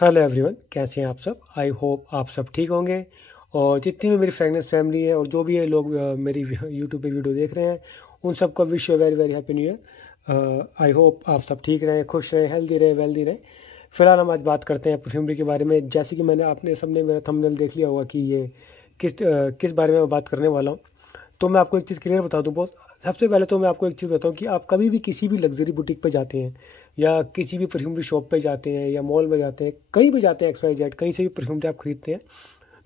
Hello everyone, कैसे हैं आप सब। आई होप आप सब ठीक होंगे। और जितनी भी मेरी फ्रेगनेस फैमिली है और जो भी ये लोग मेरी यूट्यूब पे वीडियो देख रहे हैं, उन सबको wish you very very happy new year. I hope आप सब ठीक रहें, खुश रहें, हेल्दी रहें, वेल्दी रहें। फिलहाल हम आज बात करते हैं परफ्यूमरी के बारे में। जैसे कि मैंने आपने सबने मेरा थंबनेल देख लिया होगा कि ये किस बारे में मैं बात करने वाला हूँ। तो मैं आपको एक चीज़ क्लियर बता दूँ बॉस। सबसे पहले तो मैं आपको एक चीज़ बताऊँ कि आप कभी भी किसी भी लग्जरी बुटीक पे जाते हैं या किसी भी परफ्यूमरी शॉप पे जाते हैं या मॉल में जाते हैं, कहीं भी जाते हैं, एक्स वाई जेड, कहीं से भी परफ्यूमरी आप खरीदते हैं,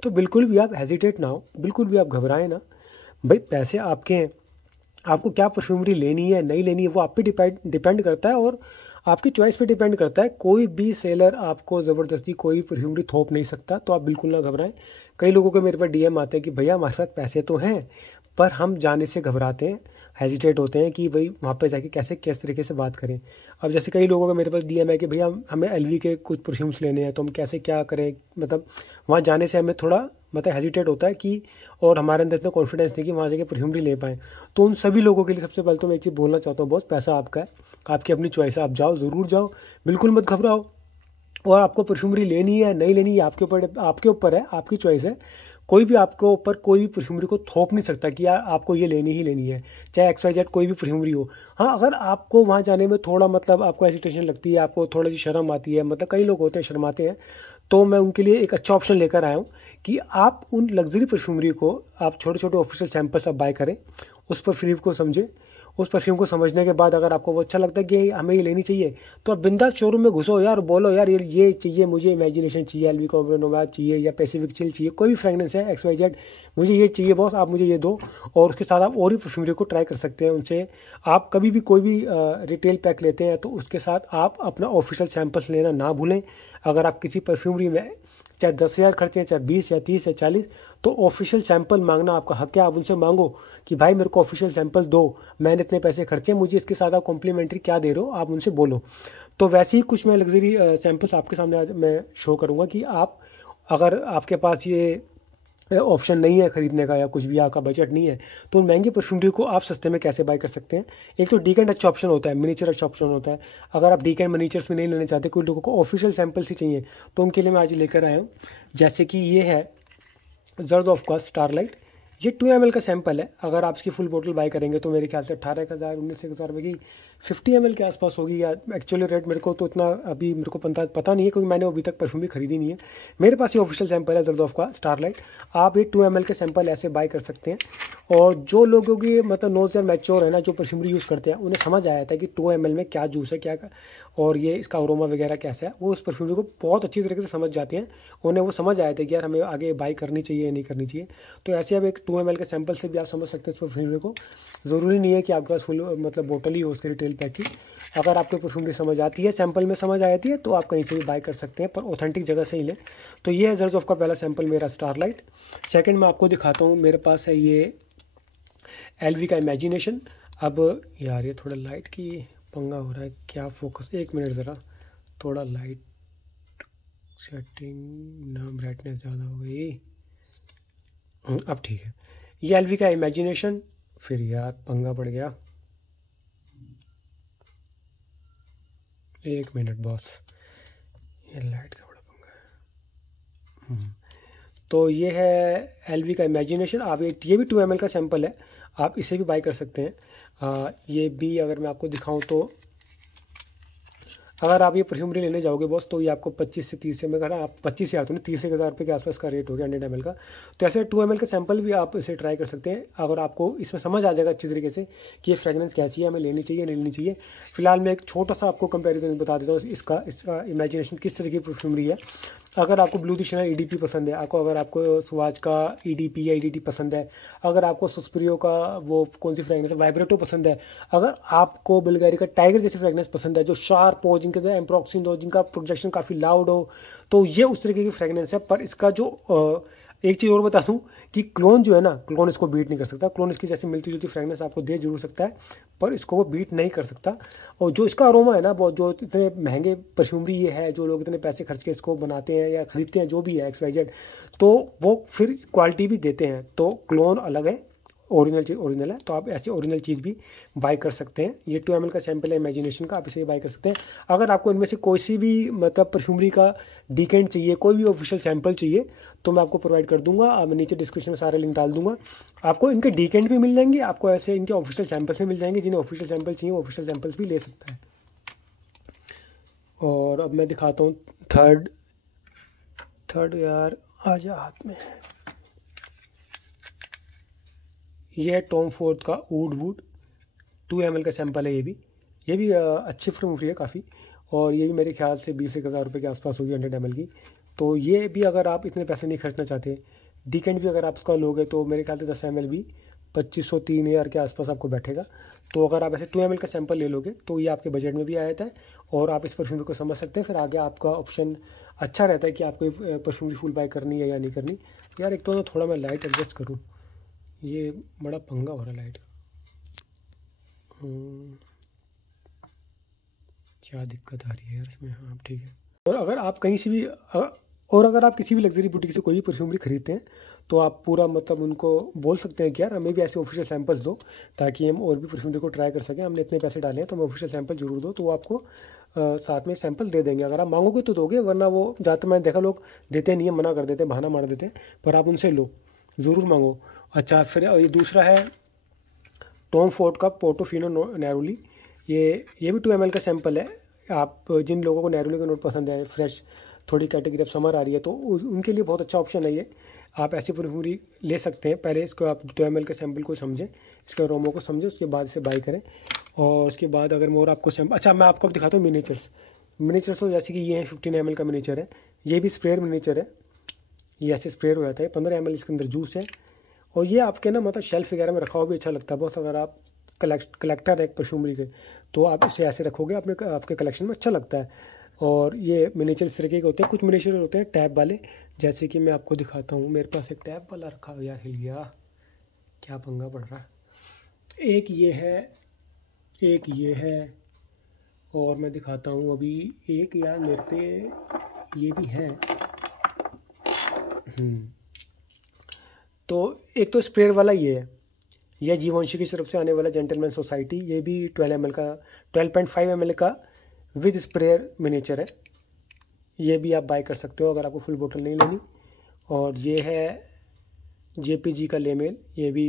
तो बिल्कुल भी आप हेजिटेट ना हो, बिल्कुल भी आप घबराएं ना। भाई पैसे आपके हैं, आपको क्या परफ्यूमरी लेनी है नहीं लेनी है वो आप पे डिपेंड करता है और आपकी चॉइस पे डिपेंड करता है। कोई भी सेलर आपको ज़बरदस्ती कोई भी परफ्यूमरी थोप नहीं सकता, तो आप बिल्कुल ना घबराएं। कई लोगों के मेरे पास डीएम आते हैं कि भैया हमारे पास पैसे तो हैं पर हम जाने से घबराते हैं, हेजिटेट होते हैं कि भाई वहाँ पे जाके कैसे किस तरीके से बात करें। अब जैसे कई लोगों का मेरे पास डीएम है कि भैया हमें एलवी के कुछ परफ्यूम्स लेने हैं, तो हम कैसे क्या करें। मतलब वहाँ जाने से हमें थोड़ा मतलब हेजिटेट होता है कि, और हमारे अंदर इतना कॉन्फिडेंस नहीं कि वहाँ जाके परफ्यूमरी ले पाएँ। तो उन सभी लोगों के लिए सबसे पहले तो मैं एक चीज़ बोलना चाहता हूँ, बॉस पैसा आपका है, आपकी अपनी चॉइस है, आप जाओ, ज़रूर जाओ, बिल्कुल मत घबराओ। और आपको परफ्यूमरी लेनी है नहीं लेनी है आपके ऊपर है, आपकी चॉइस है। कोई भी आपको ऊपर कोई भी परफ्यूमरी को थोप नहीं सकता कि यार आपको ये लेनी ही लेनी है, चाहे एक्स वाई जेड कोई भी परफ्यूमरी हो। हाँ, अगर आपको वहाँ जाने में थोड़ा मतलब आपको हेजिटेशन लगती है, आपको थोड़ी सी शर्म आती है, मतलब कई लोग होते हैं शर्माते हैं, तो मैं उनके लिए एक अच्छा ऑप्शन लेकर आया हूँ कि आप उन लग्जरी परफ्यूमरी को आप छोटे छोटे ऑफिशियल सैंपल्स आप बाय करें, उस परफ्यूम को समझें। उस परफ्यूम को समझने के बाद अगर आपको वो अच्छा लगता है कि हमें ये लेनी चाहिए, तो आप बिंदास शोरूम में घुसो यार, बोलो यार ये चाहिए मुझे, इमेजिनेशन चाहिए, एलवी नोवाद चाहिए या पैसिफिक चिल चाहिए, कोई भी फ्रेगनेंस है एक्स वाई जेड, मुझे ये चाहिए बॉस, आप मुझे ये दो। और उसके साथ आप और भी परफ्यूमरी को ट्राई कर सकते हैं उनसे। आप कभी भी कोई भी रिटेल पैक लेते हैं तो उसके साथ आप अपना ऑफिशियल सैंपल्स लेना ना भूलें। अगर आप किसी परफ्यूमरी में चाहे 10,000 खर्चे, चाहे 20 या 30 या 40, तो ऑफिशियल सैंपल मांगना आपका हक है। आप उनसे मांगो कि भाई मेरे को ऑफिशियल सैंपल दो, मैंने इतने पैसे खर्चे, मुझे इसके साथ आप कॉम्प्लीमेंट्री क्या दे रहे हो, आप उनसे बोलो। तो वैसे ही कुछ मैं लग्जरी सैंपल्स आपके सामने आज मैं शो करूँगा कि आप, अगर आपके पास ये ऑप्शन नहीं है खरीदने का या कुछ भी आपका बजट नहीं है, तो उन महंगी परफ्यूमरी को आप सस्ते में कैसे बाय कर सकते हैं। एक तो डीकेंड अच्छा ऑप्शन होता है, मिनीचर अच्छा ऑप्शन होता है। अगर आप डीकेंड मिनीचर्स में नहीं लेना चाहते, कोई लोगों को ऑफिशियल सैंपल्स ही चाहिए, तो उनके लिए मैं आज लेकर आया हूँ। जैसे कि ये है जर्दोफ का स्टारलाइट। ये 2 ml का सैंपल है। अगर आप इसकी फुल बोतल बाय करेंगे तो मेरे ख्याल से 18,000 19,000 रुपये की 50 ml के आसपास होगी। या एक्चुअली रेट मेरे को तो इतना अभी मेरे को पता नहीं है, क्योंकि मैंने अभी तक परफ्यूम भी खरीदी नहीं है। मेरे पास ये ऑफिशियल सैंपल है जर्दोफ का स्टारलाइट। आप ये 2 ml के सैंपल ऐसे बाय कर सकते हैं। और जो लोगों की मतलब नोज यार मैच्योर है ना, जो परफ्यूमरी यूज़ करते हैं, उन्हें समझ आया था कि 2 ml में क्या जूस है, क्या और ये इसका अरोमा वगैरह कैसा है, वो उस परफ्यूमरी को बहुत अच्छी तरीके से समझ जाते हैं। उन्हें वो समझ आया था कि यार हमें आगे बाई करनी चाहिए या नहीं करनी चाहिए। तो ऐसे अब एक 2 ml के सैंपल से भी आप समझ सकते हैं इस परफ्यूमरी को। ज़रूरी नहीं है कि आपके पास फुल मतलब बोतल ही हो उसके रिटेल पैक की। अगर आपको परफ्यूमरी समझ आती है, सैंपल में समझ आती है, तो आप कहीं से भी बाय कर सकते हैं, पर ऑथेंटिक जगह से ही लें। तो ये है जर्दोफ का पहला सैंपल मेरा स्टारलाइट। सेकंड मैं आपको दिखाता हूँ, मेरे पास है ये एलवी का इमेजिनेशन। अब यार ये थोड़ा लाइट की पंगा हो रहा है, क्या फोकस, एक मिनट ज़रा, थोड़ा लाइट सेटिंग ना, ब्राइटनेस ज़्यादा हो गई। अब ठीक है। ये एलवी का इमेजिनेशन। फिर यार पंगा पड़ गया, एक मिनट बॉस, ये लाइट का बड़ा पंगा है। तो ये है एलवी का इमेजिनेशन। आप ये भी 2 ml का सैंपल है, आप इसे भी बाय कर सकते हैं। ये भी अगर मैं आपको दिखाऊं तो, अगर आप ये परफ्यूमरी लेने जाओगे बॉस, तो ये आपको 25 से 30 से, मैं कह रहा आप 25,000 तो नहीं, 30,000 रुपये के आसपास का रेट हो गया 100 ml का। तो ऐसे 2 ml का सैंपल भी आप इसे ट्राई कर सकते हैं। अगर आपको इसमें समझ आ जाएगा अच्छी तरीके से कि ये फ्रेगनेंस कैसी है, हमें लेनी चाहिए नहीं लेनी चाहिए। फिलहाल मैं एक छोटा सा आपको कंपैरिजन बता देता हूँ इसका इमेजिनेशन किस तरह की परफ्यूमरी है। अगर आपको ब्लू दिशनर ईडीपी पसंद है, अगर आपको सुवाज का ईडीपी या ईडीटी पसंद है, अगर आपको सुस्प्रियो का वो कौन सी फ्रेगनेंस है, वाइब्रेटो पसंद है, अगर आपको बुल्गारी का टाइगर जैसी फ्रेगनेंस पसंद है जो शार्प हो, जिनके अंदर एम्प्रोक्सिन हो, जिनका प्रोजेक्शन काफ़ी लाउड हो, तो ये उस तरीके की फ्रेगनेंस है। पर इसका जो एक चीज़ और बता दूं कि क्लोन जो है ना, क्लोन इसको बीट नहीं कर सकता। क्लोन इसकी जैसे मिलती जुलती फ्रेगनेंस आपको दे जरूर सकता है, पर इसको वो बीट नहीं कर सकता। और जो इसका अरोमा है ना, वो जो इतने महंगे परफ्यूमरी ये है, जो लोग इतने पैसे खर्च के इसको बनाते हैं या खरीदते हैं, जो भी है एक्स वाई जेड, तो वो फिर क्वालिटी भी देते हैं। तो क्लोन अलग है ओरिजिनल है, तो आप ऐसी ओरिजिनल चीज़ भी बाय कर सकते हैं। ये 2 ml का सैंपल है इमेजिनेशन का, आप इसे बाय कर सकते हैं। अगर आपको इनमें से कोई सी भी मतलब परफ्यूमरी का डीकेंट चाहिए, कोई भी ऑफिशियल सैंपल चाहिए, तो मैं आपको प्रोवाइड कर दूंगा। अब नीचे डिस्क्रिप्शन में सारे लिंक डाल दूंगा। आपको इनके डीकेंट भी मिल जाएंगे, आपको ऐसे इनके ऑफिशियल सैंपल्स भी मिल जाएंगे। जिन्हें ऑफिशियल सैंपल चाहिए वो ऑफिशियल सैंपल्स भी ले सकता है। और अब मैं दिखाता हूँ थर्ड यार, आ जा हाथ में। ये है टॉम फोर्ड का वुड 2 ml का सैंपल है। ये भी अच्छी परफ्यूमरी है काफ़ी, और ये भी मेरे ख्याल से 20,000 रुपये के आसपास होगी 100 ml की। तो ये भी अगर आप इतने पैसे नहीं खर्चना चाहते, डीकेंट भी अगर आप उसका लोगे तो मेरे ख्याल से 10 ml भी 2500 3,000 के आसपास आपको बैठेगा। तो अगर आप ऐसे 2 ml का सैंपल ले लोगे तो ये आपके बजट में भी आ जाता है, और आप इस परफ्यूमरी को समझ सकते हैं। फिर आगे आपका ऑप्शन अच्छा रहता है कि आपको परफ्यूमरी फुल बाय करनी है या नहीं करनी। यार एक तो थोड़ा मैं लाइट एडजस्ट करूँ, ये बड़ा पंगा हो रहा है लाइट का। क्या दिक्कत आ रही है यार इसमें। हाँ ठीक है। और अगर आप किसी भी लग्जरी बुटीक से कोई भी परफ्यूमरी खरीदते हैं, तो आप पूरा मतलब उनको बोल सकते हैं कि यार हमें भी ऐसे ऑफिशियल सैंपल्स दो, ताकि हम और भी परफ्यूमरी को ट्राई कर सकें। हमने इतने पैसे डाले हैं तो हमें ऑफिशियल सैंपल जरूर दो। तो वो आपको साथ में सैंपल दे देंगे। अगर आप मांगोगे तो दोगे, वरना वो ज़्यादातर मैंने देखा लोग देते नहीं है, मना कर देते हैं, बहाना मार देते हैं। पर आप उनसे लो, ज़रूर मांगो। अच्छा, फिर ये दूसरा है टॉम फोर्ड का पोर्टोफिनो नैरोली। ये भी 2 ml का सैंपल है। आप जिन लोगों को नैरोली का नोट पसंद है, फ्रेश थोड़ी कैटेगरी, अब समर आ रही है तो उनके लिए बहुत अच्छा ऑप्शन है ये। आप ऐसी परफ्यूमरी ले सकते हैं। पहले इसको आप 2 ml के सैंपल को समझें, इसके अरोमा को समझें, उसके बाद इसे बाय करें। और उसके बाद अगर मोर आपको अच्छा, मैं आपको दिखाता हूँ मिनीचर्स। तो जैसे कि ये है 15 ml का मिनीचर है। ये भी स्प्रेयर मिनीचर है, ये ऐसे स्प्रेयर हो जाता है। 15 ml इसके अंदर जूस है, और ये आपके ना मतलब शेल्फ वगैरह में रखा हुआ भी अच्छा लगता है बहुत। अगर आप कलेक्टर है परफ्यूमरी के, तो आप इसे ऐसे रखोगे आपके कलेक्शन में, अच्छा लगता है। और ये मिनीचर इस तरीके के होते हैं। कुछ मिनीचर होते हैं टैब वाले, जैसे कि मैं आपको दिखाता हूँ। मेरे पास एक टैब वाला रखा हुआ, यार हिल गया, क्या पंगा पड़ रहा है। तो एक ये है, और मैं दिखाता हूँ अभी एक, यार मेरे पे ये भी है। तो एक तो स्प्रेयर वाला ये है, यह जीवंशी की तरफ से आने वाला जेंटलमैन सोसाइटी। ये भी 12.5 ml का विद स्प्रेयर मिनीचर है। ये भी आप बाय कर सकते हो अगर आपको फुल बोतल नहीं लेनी। और ये है JPG का लेमेल, ये भी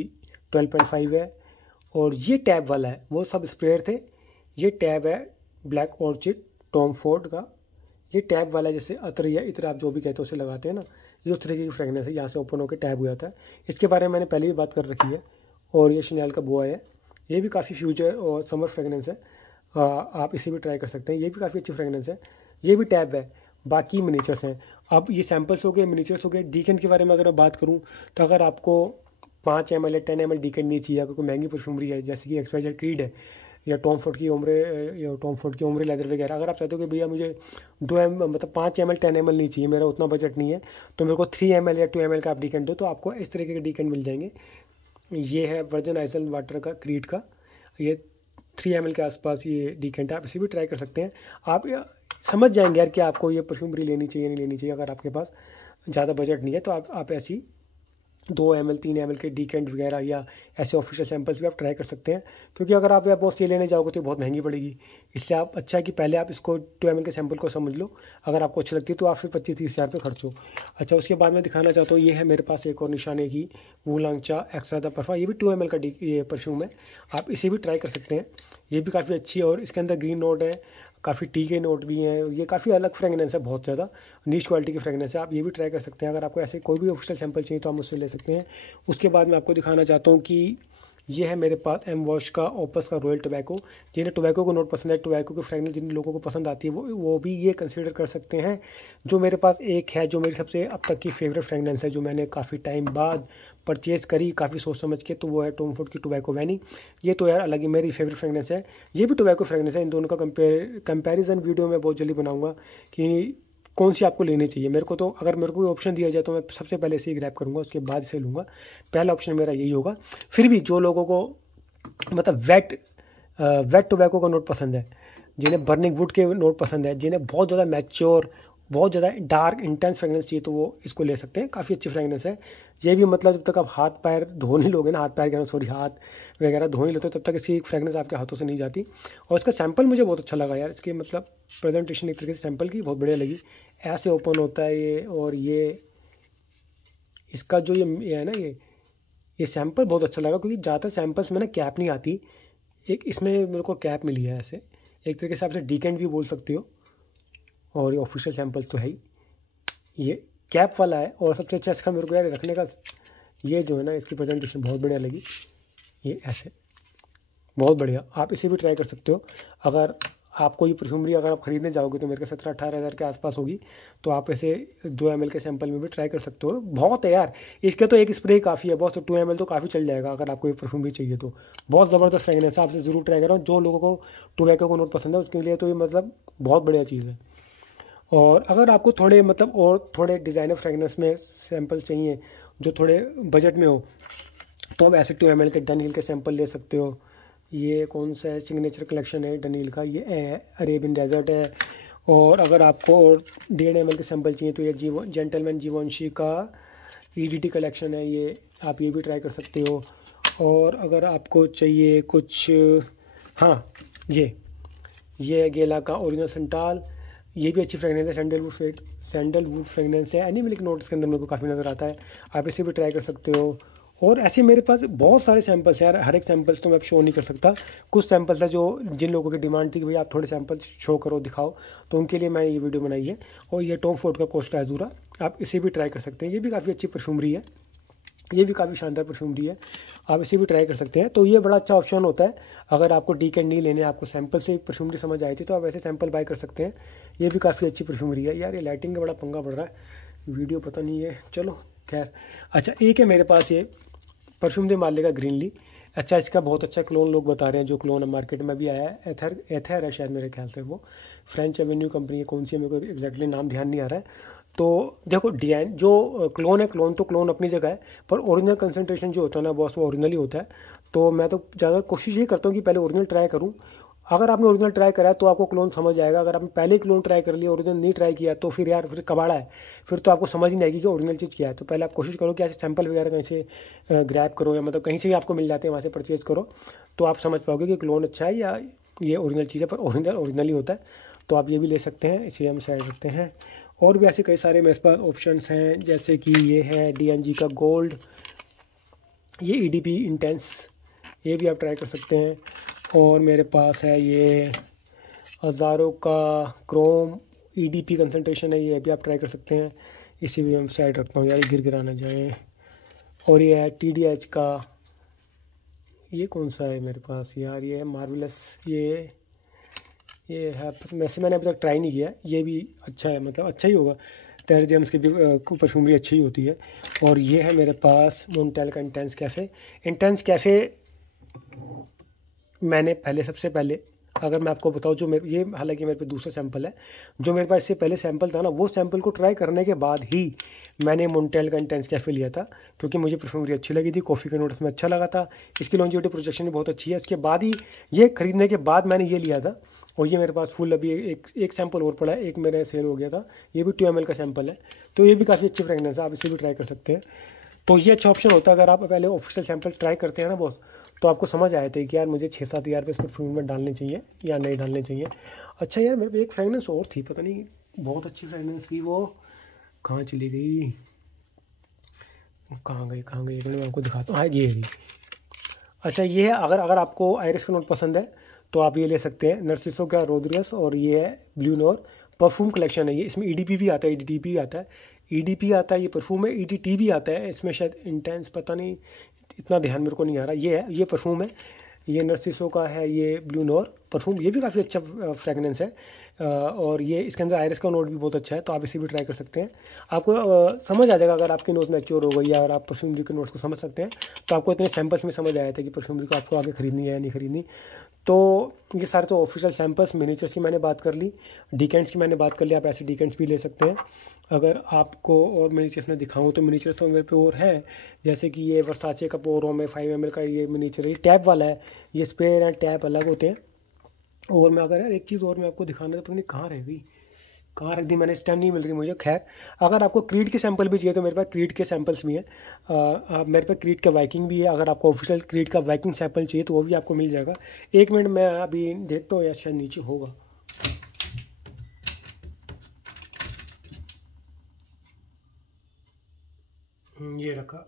12.5 है। और ये टैब वाला है, वो सब स्प्रेयर थे। ये टैब है ब्लैक ऑर्चिड टॉम फोर्ड का। ये टैब वाला जैसे अतर या इत्र आप जो भी कहते हो उसे लगाते हैं ना, ये उस तरीके की फ्रेगनेंस है। यहाँ से ओपन होकर टैब हो जाता है। इसके बारे में मैंने पहले भी बात कर रखी है। और ये शनेल का बुआ है, ये भी काफ़ी फ्यूचर और समर फ्रेगनेंस है। आप इसे भी ट्राई कर सकते हैं, ये भी काफ़ी अच्छी फ्रेगनेंस है। ये भी टैब है। बाकी मिनीचर्स हैं। अब ये सैम्पल्स हो गए, मिनीचर्स हो गए। डीकेंट के बारे में अगर मैं बात करूँ, तो अगर आपको 5 ml या 10 ml डीकेंट नहीं चाहिए, अगर कोई महंगी परफ्यूमरी है जैसे कि XYZ क्रीड है, या टॉम फोर्ड की उम्र लेदर वगैरह, अगर आप चाहते हो कि भैया मुझे 5 ml 10 ml नहीं चाहिए, मेरा उतना बजट नहीं है, तो मेरे को 3 ml या 2 ml का आप डीकेंट दो, तो आपको इस तरीके के डीकेंट मिल जाएंगे। ये है वर्जन आइसल वाटर का क्रीड का, ये 3 ml के आसपास ये डीकेंट है। आप इसे भी ट्राई कर सकते हैं। आप समझ जाएंगे यार कि आपको ये परफ्यूमरी लेनी चाहिए नहीं लेनी चाहिए। अगर आपके पास ज़्यादा बजट नहीं है तो आप ऐसी 2 ml 3 ml के डीकेंट वगैरह या ऐसे ऑफिशियल सैंपल्स भी आप ट्राई कर सकते हैं। क्योंकि अगर आप बहुत ये लेने जाओगे तो बहुत महंगी पड़ेगी। इसलिए आप अच्छा है कि पहले आप इसको 2 ml के सैंपल को समझ लो। अगर आपको अच्छी लगती है तो आप फिर 25-30 हज़ार पे खर्चो। अच्छा, उसके बाद मैं दिखाना चाहता हूँ, ये है मेरे पास एक और निशाने की वूलांचा एक्स्ट्रा द परफ्यूम। ये भी 2 ml का ये परफ्यूम है। आप इसे भी ट्राई कर सकते हैं। ये भी काफ़ी अच्छी है, और इसके अंदर ग्रीन नोट है, काफ़ी टी के नोट भी हैं। ये काफ़ी अलग फ्रेगनेंस है, बहुत ज़्यादा नीच क्वालिटी की फ्रेगनेंस है। आप ये भी ट्राई कर सकते हैं। अगर आपको ऐसे कोई भी ऑफिशियल सैंपल चाहिए तो आप मुझसे ले सकते हैं। उसके बाद मैं आपको दिखाना चाहता हूँ कि ये है मेरे पास एम वॉश का ओपस का रॉयल टोबैको। जिन्हें टोबैको को नोट पसंद है, टोबैको की फ्रेगनेंस जिन लोगों को पसंद आती है, वो भी ये कंसीडर कर सकते हैं। जो मेरे पास एक है जो मेरी सबसे अब तक की फेवरेट फ्रेगनेंस है, जो मैंने काफ़ी टाइम बाद परचेज़ करी काफ़ी सोच समझ के, तो वो है टॉम फोर्ड की टोबैको वैनी। ये तो यार अलग ही मेरी फेवरेट फ्रेगनेंस है। ये भी टोबैको फ्रेगनेंस है। इन दोनों का कंपैरिजन वीडियो मैं बहुत जल्दी बनाऊंगा कि कौन सी आपको लेनी चाहिए। मेरे को तो अगर मेरे को ऑप्शन दिया जाए तो मैं सबसे पहले इसे ही ग्रैब करूँगा, उसके बाद इसे लूँगा। पहला ऑप्शन मेरा यही होगा। फिर भी जो लोगों को मतलब वेट टोबैको का नोट पसंद है, जिन्हें बर्निंग वुड के नोट पसंद है, जिन्हें बहुत ज़्यादा मैच्योर बहुत ज़्यादा डार्क इंटेंस फ्रेगनेंस चाहिए, तो वो इसको ले सकते हैं। काफ़ी अच्छी फ्रेगनेंस है। ये भी मतलब जब तक आप हाथ पैर धो नहीं लोगे ना, हाथ पैर कहना सॉरी, हाथ वगैरह धो नहीं लेते तब तक इसकी फ्रेगनेंस आपके हाथों से नहीं जाती। और इसका सैंपल मुझे बहुत अच्छा लगा यार, इसकी मतलब प्रेजेंटेशन एक तरीके से सैंपल की बहुत बढ़िया लगी। ऐसे ओपन होता है ये, और ये इसका जो ये है ना, ये सैंपल बहुत अच्छा लगा, क्योंकि ज़्यादातर सैंपल्स में ना कैप नहीं आती, एक इसमें मेरे को कैप मिली है। ऐसे एक तरीके से आप इसे डीकेंट भी बोल सकते हो, और ये ऑफिशियल सैंपल तो है ही, ये कैप वाला है। और सबसे अच्छा इसका मेरे को यार रखने का ये जो है ना, इसकी प्रेजेंटेशन बहुत बढ़िया लगी। ये ऐसे बहुत बढ़िया, आप इसे भी ट्राई कर सकते हो। अगर आपको ये परफ्यूमरी अगर आप खरीदने जाओगे तो मेरे को 17-18 हज़ार के आसपास होगी, तो आप ऐसे 2 ml के सैंपल में भी ट्राई कर सकते हो। बहुत है यार, इसके तो एक स्प्रे काफ़ी है, बहुत से 2 ml तो काफ़ी चल जाएगा अगर आपको ये परफ्यूमरी चाहिए तो। बहुत ज़बरदस्त फ्रेगनेंस है, आपसे ज़रूर ट्राई करो। जो लोगों को टोबैको का नोट पसंद है उसके लिए तो ये मतलब बहुत बढ़िया चीज़ है। और अगर आपको थोड़े मतलब और थोड़े डिज़ाइनर फ्रेगनेंस में सैंपल चाहिए जो थोड़े बजट में हो, तो आप ऐसे 2 ml के डनहिल के सैंपल ले सकते हो। ये कौन सा है, सिग्नेचर कलेक्शन है डनहिल का, ये अरेबियन डेजर्ट है। और अगर आपको और 1.5 ml के सैंपल चाहिए तो ये जेंटलमैन जीवंशी का EDT कलेक्शन है, ये आप ये भी ट्राई कर सकते हो। और अगर आपको चाहिए कुछ, हाँ ये गेला का ओरिजिनल संटाल, ये भी अच्छी फ्रेगनेंस है, सैंडलवुड फ्रेगनेंस है। एनिमलिक नोट इसके अंदर मेरे को काफ़ी नज़र आता है, आप इसे भी ट्राई कर सकते हो। और ऐसे मेरे पास बहुत सारे सैंपल्स हैं यार, हर एक सैंपल्स तो मैं अब शो नहीं कर सकता। कुछ सैंपल्स है जो जिन लोगों की डिमांड थी कि भाई आप थोड़े सैंपल्स शो करो, दिखाओ, तो उनके लिए मैंने ये वीडियो बनाई है। और ये टॉम फोर्ड का कोस्टा एज़ूरा, आप इसे भी ट्राई कर सकते हैं, ये भी काफ़ी अच्छी परफ्यूमरी है, ये भी काफ़ी शानदार परफ्यूमरी है, आप इसे भी ट्राई कर सकते हैं। तो ये बड़ा अच्छा ऑप्शन होता है अगर आपको डीकेंट नहीं लेने, आपको सैंपल से परफ्यूमरी समझ आई थी तो आप ऐसे सैंपल बाय कर सकते हैं। ये भी काफ़ी अच्छी परफ्यूमरी है यार। ये लाइटिंग का बड़ा पंगा पड़ रहा है, वीडियो पता नहीं है, चलो खैर। अच्छा, एक है मेरे पास ये परफ्यूम दे माले का ग्रीनली। अच्छा, इसका बहुत अच्छा क्लोन लोग बता रहे हैं, जो क्लोन मार्केट में भी आया है, एथर है शायद मेरे ख्याल से, वो फ्रेंच एवेन्यू कंपनी है, कौन सी है मेरे को एग्जैक्टली नाम ध्यान नहीं आ रहा है। तो देखो डिजाइन जो क्लोन है, क्लोन तो क्लोन अपनी जगह है, पर ओरिजिनल कंसंट्रेशन जो होता है ना बॉस, वो ओरिजिनल ही होता है। तो मैं तो ज़्यादा कोशिश ये करता हूँ कि पहले ओरिजिनल ट्राई करूँ। अगर आपने ओरिजिनल ट्राई करा है तो आपको क्लोन समझ आएगा, अगर आपने पहले ही क्लोन ट्राई कर लिया, ओरिजिनल नहीं ट्राई किया, तो फिर यार फिर कबाड़ा है, फिर तो आपको समझ ही नहीं आएगी कि ओरिजिनल चीज़ क्या है। तो पहले आप कोशिश करो कि ऐसे सैंपल वगैरह कहीं से ग्रैब करो, या मतलब कहीं से भी आपको मिल जाते हैं वहाँ से परचेज करो, तो आप समझ पाओगे कि क्लोन अच्छा है या ये ओरिजिनल चीज़ है। पर ओरिजिनल ही होता है, तो आप ये भी ले सकते हैं, इसे हम साइड रखते हैं। और भी ऐसे कई सारे मेरे पास ऑप्शंस हैं, जैसे कि ये है DNG का गोल्ड, ये EDP इंटेंस, ये भी आप ट्राई कर सकते हैं। और मेरे पास है ये हज़ारों का क्रोम, EDP कंसंट्रेशन है, ये भी आप ट्राई कर सकते हैं। इसी भी हम साइड रखता हूँ यार, ये गिर ना जाए। और ये है TDH का, ये कौन सा है मेरे पास यार, ये है मार्वलस, ये है, वैसे मैंने अभी तक ट्राई नहीं किया, ये भी अच्छा है, मतलब अच्छा ही होगा, टेरेडियम्स की भी परफ्यूमरी अच्छी ही होती है। और ये है मेरे पास मोंटेल का इंटेंस कैफ़े। मैंने पहले सबसे पहले अगर मैं आपको बताऊं, जो मेरे ये हालांकि मेरे पे दूसरा सैंपल है, जो मेरे पास इससे पहले सैंपल था ना, वो सैंपल को ट्राई करने के बाद ही मैंने मोंटेल का इंटेंस कैफ़े लिया था, क्योंकि मुझे परफ्यूमरी अच्छी लगी थी, कॉफ़ी के नोट्स में अच्छा लगा था, इसकी लॉन्जिविटी प्रोजेक्शन भी बहुत अच्छी है। उसके बाद ही ये खरीदने के बाद मैंने ये लिया था। और ये मेरे पास फुल अभी एक सैंपल और पड़ा है, एक मेरा सेल हो गया था, ये भी 2 ml का सैंपल है। तो ये भी काफ़ी अच्छी फ्रेगनेंस है, आप इसे भी ट्राई कर सकते हैं। तो ये अच्छा ऑप्शन होता है अगर आप पहले ऑफिशियल सैंपल ट्राई करते हैं ना बॉस, तो आपको समझ आए थे कि यार मुझे 6-7 हज़ार रुपये इस परफ्यूम में डालने चाहिए या नहीं डालने चाहिए। अच्छा यार, मेरे पे एक फ्रेगनेंस और थी, पता नहीं बहुत अच्छी फ्रेगनेंस थी, वो कहाँ चली गई, कहाँ गई, मैं आपको दिखाता हूँ। हाँ, ये रही। अच्छा, ये है, अगर आपको आयरिस का नोट पसंद है तो आप ये ले सकते हैं, नर्सिसो का रोद्रियस, और ये है ब्लू नोर परफ्यूम कलेक्शन है ये। इसमें EDP भी आता है, EDT भी आता है, EDP आता है, ये परफ्यूम है, EDT भी आता है, इसमें शायद इंटेंस, पता नहीं, इतना ध्यान मेरे को नहीं आ रहा। ये है, ये परफ्यूम है, ये नर्सिसो का है, ये ब्लू नोर परफ्यूम, ये भी काफ़ी अच्छा फ्रेगनेंस है। और ये इसके अंदर आयरिस का नोट भी बहुत अच्छा है, तो आप इसे भी ट्राई कर सकते हैं। आपको समझ आ जाएगा अगर आपकी नोट मैच्योर हो गई, या अगर आप परफ्यूमरी के नोट्स को समझ सकते हैं, तो आपको इतने सैंपल्स में समझ आया था कि परफ्यूमरी को आपको आगे खरीदनी है या नहीं खरीदनी। तो ये सारे तो ऑफिशियल सैंपल्स, मिनीचर्स की मैंने बात कर ली, डिकेंट्स की मैंने बात कर ली, आप ऐसे डिकेंट्स भी ले सकते हैं। अगर आपको और मिनीचर्स में दिखाऊं तो मिनीचर्स तो मेरे पे और हैं, जैसे कि ये वर्साचे का पोरो में 5 ml का ये मिनीचर, ये टैप वाला है, ये स्प्रे एंड टैप अलग होते हैं। और मैं अगर यार एक चीज़ और मैं आपको दिखाना, तो पता नहीं कहाँ रह गई, कहाँ रख दी मैंने, इस टाइम नहीं मिल रही मुझे। खैर, अगर आपको क्रीड के सैंपल भी चाहिए तो मेरे पास क्रीड के सैंपल्स भी हैं। मेरे पास क्रीड का वाइकिंग भी है। अगर आपको ऑफिशियल क्रीड का वाइकिंग सैंपल चाहिए तो वो भी आपको मिल जाएगा। 1 मिनट मैं अभी देखता हूँ, या शायद नीचे होगा। ये रखा।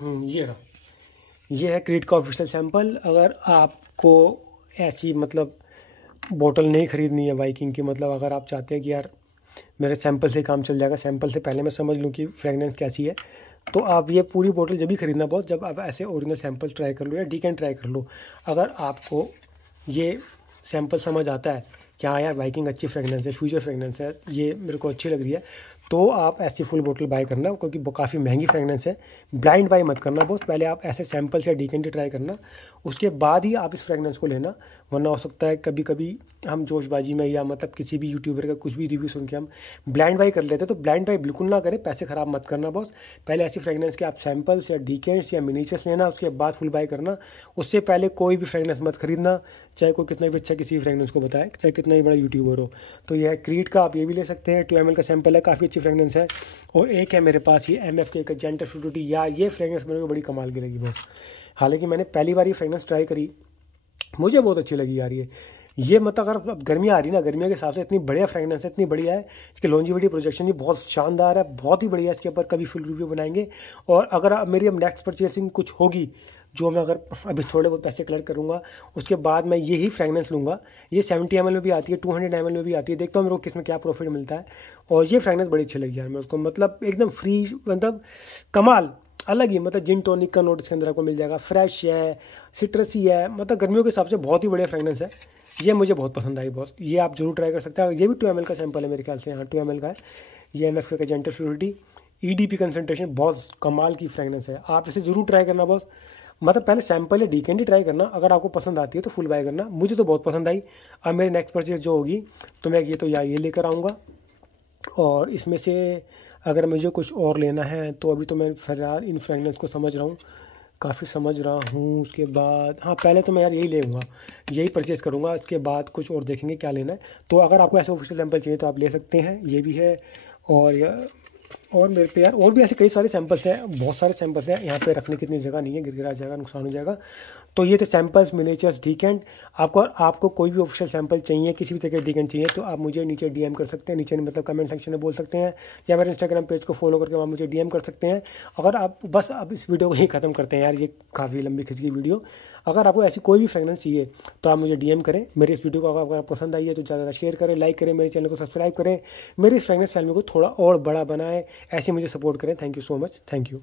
ये रहा, ये है क्रीड का ऑफिशियल सैंपल। अगर आपको ऐसी मतलब बोतल नहीं ख़रीदनी है वाइकिंग की, मतलब अगर आप चाहते हैं कि यार मेरे सैंपल से काम चल जाएगा, सैंपल से पहले मैं समझ लूँ कि फ्रेगनेंस कैसी है, तो आप ये पूरी बोतल जब भी ख़रीदना बहुत, जब आप ऐसे ओरिजिनल सैंपल ट्राई कर लो या डीकैन ट्राई कर लो। अगर आपको ये सैंपल समझ आता है कि हाँ यार वाइकिंग अच्छी फ्रेगनेंस है, फ्यूचर फ्रेगनेंस है, ये मेरे को अच्छी लग रही है, तो आप ऐसी फुल बोतल बाय करना, क्योंकि वो काफ़ी महंगी फ्रेगनेंस है। ब्लाइंड बाय मत करना बॉस, पहले आप ऐसे सैंपल या डीकेंटी ट्राई करना, उसके बाद ही आप इस फ्रेगनेंस को लेना। वरना हो सकता है कभी कभी हम जोशबाजी में या मतलब किसी भी यूट्यूबर का कुछ भी रिव्यू सुन के हम ब्लाइंड बाय कर लेते हैं, तो ब्लाइंड बाय बिल्कुल ना करें, पैसे ख़राब मत करना बॉस। पहले ऐसी फ्रेगनेंस के आप सैंपल्स या डीकेंट्स या मिनीचर्स लेना, उसके बाद फुल बाय करना। उससे पहले कोई भी फ्रेगनेंस मत खरीदना, चाहे कोई कितना भी अच्छा किसी फ्रेगनेंस को बताए, चाहे कितना ही बड़ा यूट्यूबर हो। तो यह है क्रीड का, आप ये भी ले सकते हैं। 2 ml का सैंपल है, काफ़ी अच्छी फ्रेगनेंस है। और एक है मेरे पास ये MFK का जेंटल फ्रूटी, या ये फ्रेगनेंस मेरे को बड़ी कमाल की लगी बॉस। हालांकि मैंने पहली बार ये फ्रेगनेंस ट्राई करी, मुझे बहुत अच्छी लगी यार ये मतलब अगर अब गर्मियाँ आ रही ना, गर्मियों के हिसाब से इतनी बढ़िया फ्रेगनेंस है, इतनी बढ़िया है। इसकी लॉन्जिविटी प्रोजेक्शन भी बहुत शानदार है, बहुत ही बढ़िया है। इसके ऊपर कभी फुल रिव्यू बनाएंगे। और अगर मेरी अब नेक्स्ट परचेसिंग कुछ होगी, जो मैं अगर अभी थोड़े बहुत पैसे कलेक्ट करूँगा, उसके बाद मैं यही फ्रेगनेंस लूँगा। ये 70 ml में भी आती है, 200 ml में भी आती है। देखता हूँ मेरे को किसमें क्या प्रॉफिट मिलता है। और ये फ्रेगनेंस बड़ी अच्छी लगी यार मेरे को, मतलब एकदम फ्री, मतलब कमाल, अलग ही, मतलब जिन टॉनिक का नोट इसके अंदर आपको मिल जाएगा। फ्रेश है, सिट्रसी है, मतलब गर्मियों के हिसाब से बहुत ही बढ़िया फ्रेगनेंस है। ये मुझे बहुत पसंद आई बॉस, ये आप जरूर ट्राई कर सकते हैं। ये भी 2 ml का सैंपल है मेरे ख्याल से, हाँ 2 ml का है। ये MFK का जेंटल फ्रूटी, EDP कंसनट्रेशन, बहुत कमाल की फ्रेगनेंस है। आप इसे ज़रूर ट्राई करना बॉस। मतलब पहले सैंपल या डीकेंडी ट्राई करना, अगर आपको पसंद आती है तो फुल बाय करना। मुझे तो बहुत पसंद आई। अब मेरी नेक्स्ट परचेज जो होगी तो मैं ये तो या ये लेकर आऊँगा, और इसमें से अगर मुझे कुछ और लेना है तो अभी तो मैं फ़िलहाल इन फ्रेगनेंस को समझ रहा हूँ, काफ़ी समझ रहा हूँ। उसके बाद हाँ, पहले तो मैं यार यही लेऊँगा, यही परचेज़ करूँगा। इसके बाद कुछ और देखेंगे क्या लेना है। तो अगर आपको ऐसे ऑफिशियल सैंपल चाहिए तो आप ले सकते हैं, ये भी है। और मेरे पे यार और भी ऐसे कई सारे सैंपल्स हैं, बहुत सारे सैंपल्स हैं। यहाँ पे रखने की इतनी जगह नहीं है, गिरा जाएगा, नुकसान हो जाएगा। तो ये थे सैंपल्स, मिनिएचर्स, डीकेंट। आपको कोई भी ऑफिशियल सैंपल चाहिए, किसी भी तरह के डीकेंट चाहिए, तो आप मुझे नीचे DM कर सकते हैं, नीचे मतलब कमेंट सेक्शन में बोल सकते हैं, या मेरे इंस्टाग्राम पेज को फॉलो करके आप मुझे DM कर सकते हैं। अगर आप बस अब इस वीडियो को ही ख़त्म करते हैं यार, ये काफ़ी लंबी खिंच गई वीडियो। अगर आपको ऐसी कोई भी फ्रेगनेंस चाहिए तो आप मुझे DM करें। मेरे इस वीडियो को अगर पसंद आई है तो ज़्यादा शेयर करें, लाइक करें, मेरे चैनल को सब्सक्राइब करें, मेरी इस फ्रेगनेंस फैमिली को थोड़ा और बड़ा बनाएं, ऐसे मुझे सपोर्ट करें। Thank you so much, thank you.